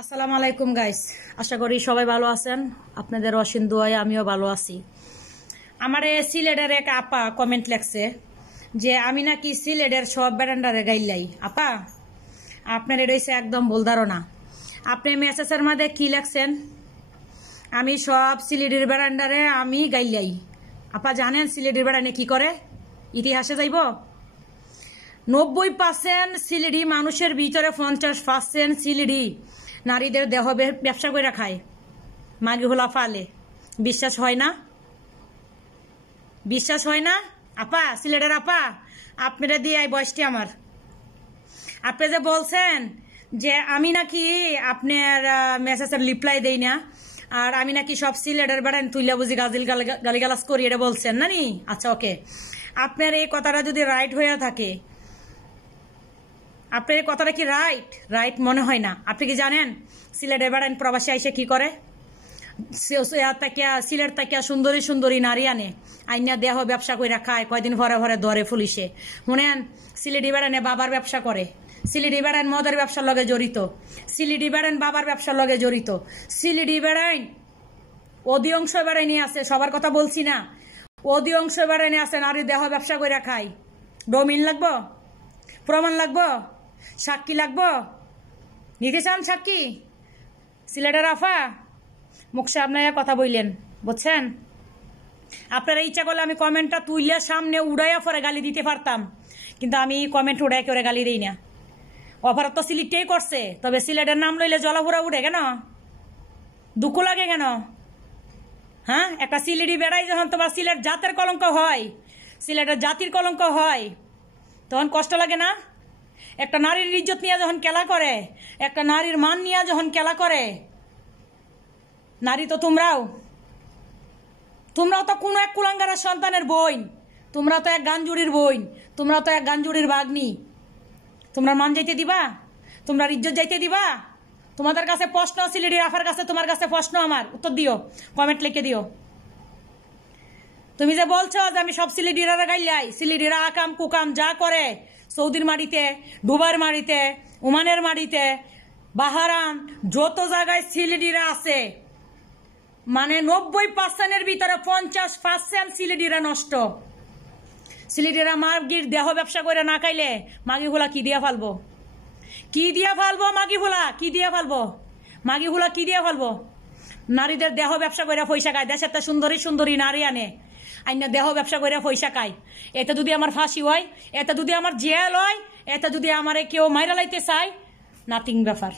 আসসালামু আলাইকুম গাইস, আশা করি সবাই ভালো আছেন। আপনাদের অসীম দোয়ায় আমিও ভালো আছি। আমার সিলেটের এক আপা কমেন্ট লেখছে যে আমি নাকি সিলেটের সব ব্যারান্ডারে গাইলাই। আপা, আপনার এটা হচ্ছে একদম ভুল ধারণা। আপনি মেসেজের মধ্যে কি লেখছেন? আমি সব সিলেটের ব্যারান্ডারে আমি গাইলাই। আপা জানেন সিলেটের ব্যারান্ডে কি করে? ইতিহাসে যাইব। 90% সিলেটি মানুষের ভিতরে 50% সিলেটি নারীদের দেহ ব্যবসা করে খায়, মাগি হোলা ফালে। বিশ্বাস হয় না? বিশ্বাস হয় না? আপা, সিলেটের আপা, আপনারা দিয়ে এই বয়সটি আমার। আপনি যে বলছেন যে আমি নাকি আপনার মেসেজের রিপ্লাই দেই না, আর আমি নাকি সব সিলেটের বেড়ান তুইলা বুঝি গালিগালাজ করি, এটা বলছেন না নি? আচ্ছা, ওকে। আপনার এই কথাটা যদি রাইট হয়ে থাকে, আপনার এই কথাটা কি রাইট মনে হয় না? আপনি কি জানেন সিলেটের বেড়ান প্রবাসী আইসে কি করে? সিলেট তাকিয়া সুন্দরী সুন্দরী নারী আনে, আইনা দেহ ব্যবসা করে খায়, কয়দিন ভরে ভরে ধরে পুলিশে। শুনেন, সিলেটি বেড়ানে বাবার ব্যবসা করে, সিলেটি বেড়ান মদের ব্যবসার লগে জড়িত, সিলেটি বেড়ান বাবার ব্যবসার লগে জড়িত, সিলেটি বেড়াই অধিকাংশ বেড়াইনি আছে, সবার কথা বলছি না, অধিকাংশ বেড়াইনি আছে নারী দেহ ব্যবসা করে খায়। ডমিন লাগবো? প্রমাণ লাগবো? সাক্ষী লাগবো? নিতে চান সাক্ষী? সিলেটের আফা, মুখ সামনে কথা বললেন, বুঝছেন? আপনারা ইচ্ছা করলে আমি কমেন্টটা তুইলে সামনে উড়াইয়া পরে গালি দিতে পারতাম, কিন্তু আমি কমেন্ট উড়াই করে গালি দিই না। অপরাধ তো সিলেটটাই করছে, তবে সিলেটের নাম লইলে জলাভুরা উঠে কেন? দুঃখ লাগে কেন? হ্যাঁ, একটা সিলেটি বেড়াই যখন তোমার সিলেট জাতের কলঙ্ক হয়, সিলেটের জাতির কলঙ্ক হয়, তখন কষ্ট লাগে না? একটা নারীর ইজ্জত নিয়ে যখন খেলা করে, একটা নারীর মান নিয়ে যখন খেলা করে, নারী তো তোমরাও তো কোনো এক কুলাঙ্গারের সন্তানের বোন, তোমরা তো এক গাঞ্জুড়ির বোন, তোমরা তো এক গাঞ্জুড়ির বাগ্নি। তোমরা মান যাইতে দিবা? তোমরা ইজ্জত যাইতে দিবা? তোমাদের কাছে প্রশ্ন, সিলেটি আফার কাছে, তোমার কাছে প্রশ্ন, আমার উত্তর দিও, কমেন্ট লিখে দিও। তুমি যে বলছো যে আমি সব সিলেটিরা গাইলাই, সিলেটিরা আকাম কুকাম যা করে সৌদির মাটিতে, দুবার মাটিতে, ওমানের মাটিতে, বাহারান, যত জায়গায় সিলেটিরা আছে, মানে 90%-এর ভিতরে 50% সিলেটিরা নষ্ট। সিলেটিরা মাগির দেহ ব্যবসা করে না খাইলে মাগি হুলা কি দিয়া ফালবো? কি দিয়া ফালবো? মাগি হুলা কি দিয়া ফালবো? মাগি হুলা কি দিয়া ফালবো? নারীদের দেহ ব্যবসা করে পয়সা খায়, দেশের তো সুন্দরী সুন্দরী নারী আনে, আইনা দেহ ব্যবসা করে পয়সা খায়। এতে যদি আমার ফাঁসি হয়, এতে যদি আমার জেল হয়, এতে যদি আমার কেউ মাইরা লাইতে চায়, নাথিং ব্যাপার।